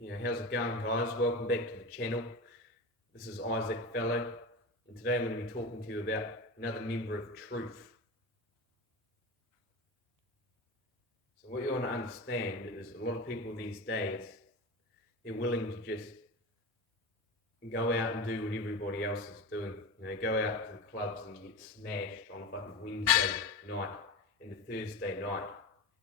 How's it going, guys? Welcome back to the channel. This is Isaac Fellow, and today I'm going to be talking to you about another member of Truth. So what you want to understand is a lot of people these days, they're willing to just go out and do what everybody else is doing. Go out to the clubs and get smashed on a fucking Wednesday night, and a Thursday night,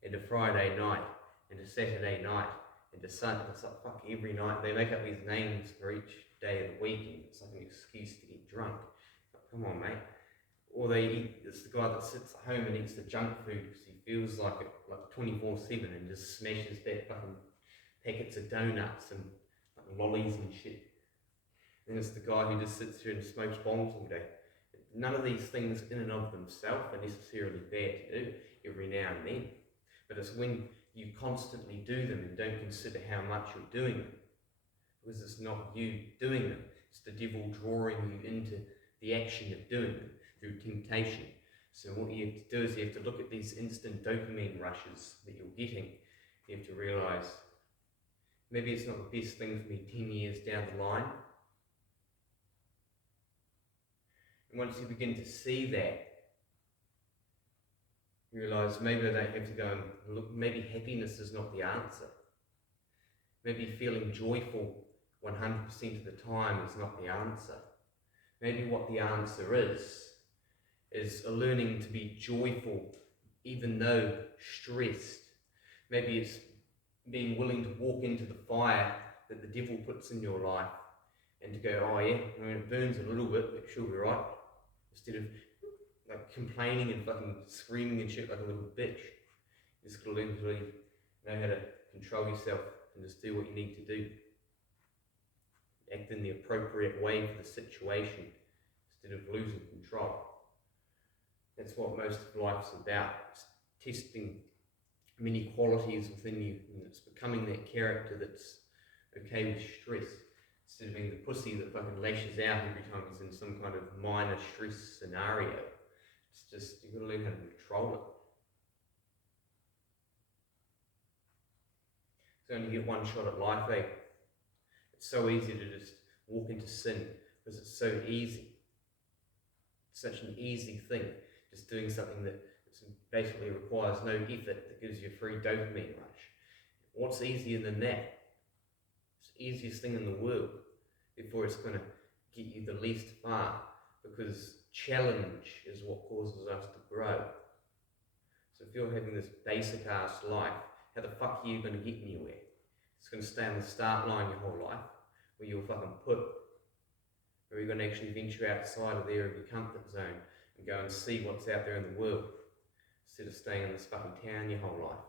and a Friday night, and a Saturday night, and a Sunday. It's like fuck every night. They make up these names for each day of the week, and it's like an excuse to get drunk. But come on, mate. Or it's the guy that sits at home and eats the junk food because he feels like it, like 24/7, and just smashes back fucking packets of donuts and fucking lollies and shit. And it's the guy who just sits here and smokes bongs all day. None of these things in and of themselves are necessarily bad to do every now and then. But it's when you constantly do them and don't consider how much you're doing them. Because it's not you doing them. It's the devil drawing you into the action of doing them through temptation. So what you have to do is you have to look at these instant dopamine rushes that you're getting. You have to realise maybe it's not the best thing for me 10 years down the line. And once you begin to see that, you realise maybe I don't have to go and look, maybe happiness is not the answer. Maybe feeling joyful 100% of the time is not the answer. Maybe what the answer is a learning to be joyful even though stressed. Maybe it's being willing to walk into the fire that the devil puts in your life and to go, oh yeah, it burns a little bit, but she'll be right. Instead of like complaining and fucking screaming and shit like a little bitch. You just gotta learn to really know how to control yourself and just do what you need to do. Act in the appropriate way for the situation instead of losing control. That's what most of life's about. It's testing many qualities within you, and it's becoming that character that's okay with stress. Instead of being the pussy that fucking lashes out every time he's in some kind of minor stress scenario. It's just, you've got to learn how to control it. So only get one shot at life, eh? It's so easy to just walk into sin because it's so easy. It's such an easy thing, just doing something that basically requires no effort, that gives you a free dopamine rush. What's easier than that? It's the easiest thing in the world. Therefore, it's going to get you the least far, because challenge is what causes us to grow. So if you're having this basic ass life, how the fuck are you going to get anywhere? It's going to stay on the start line your whole life, where you'll fucking put, or you're going to actually venture outside of there of your comfort zone and go and see what's out there in the world, instead of staying in this fucking town your whole life.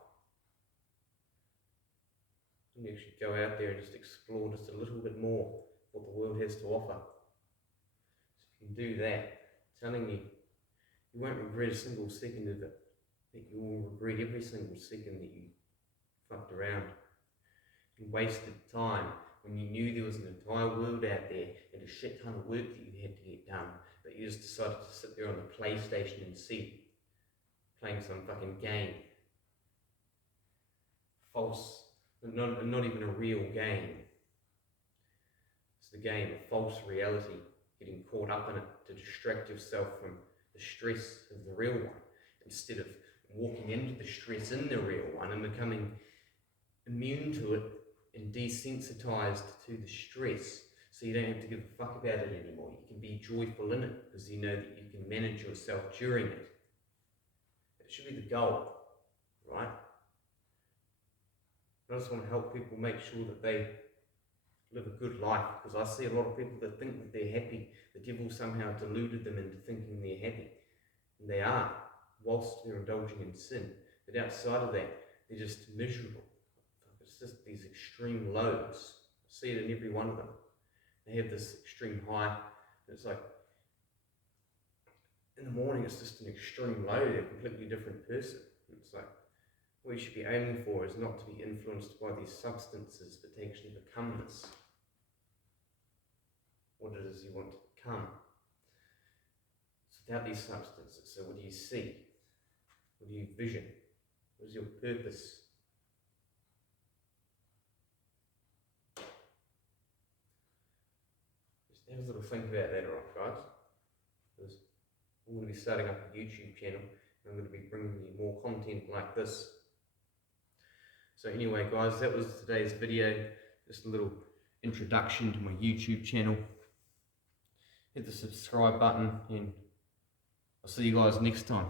And you actually go out there and just explore just a little bit more what the world has to offer. So if you can do that, I'm telling you, you won't regret a single second of it. That you will regret every single second that you fucked around and wasted time when you knew there was an entire world out there and a shit ton of work that you had to get done, but you just decided to sit there on the PlayStation instead, playing some fucking game. False, not even a real game. It's the game of false reality, getting caught up in it to distract yourself from the stress of the real one, instead of walking into the stress in the real one and becoming immune to it and desensitized to the stress, so you don't have to give a fuck about it anymore. You can be joyful in it because you know that you can manage yourself during it. That should be the goal, right? I just want to help people make sure that they live a good life, because I see a lot of people that think that they're happy. The devil somehow deluded them into thinking they're happy, and they are, whilst they're indulging in sin. But outside of that, they're just miserable. It's just these extreme lows. I see it in every one of them. They have this extreme high, and it's like, in the morning it's just an extreme low. They're a completely different person. It's like, what you should be aiming for is not to be influenced by these substances, but to actually become this. What it is you want to become. So without these substances, so what do you see? What do you vision? What is your purpose? have a little think about that, alright, guys? Because I'm going to be starting up a YouTube channel. I'm going to be bringing you more content like this. So anyway, guys, that was today's video. Just a little introduction to my YouTube channel. Hit the subscribe button, and I'll see you guys next time.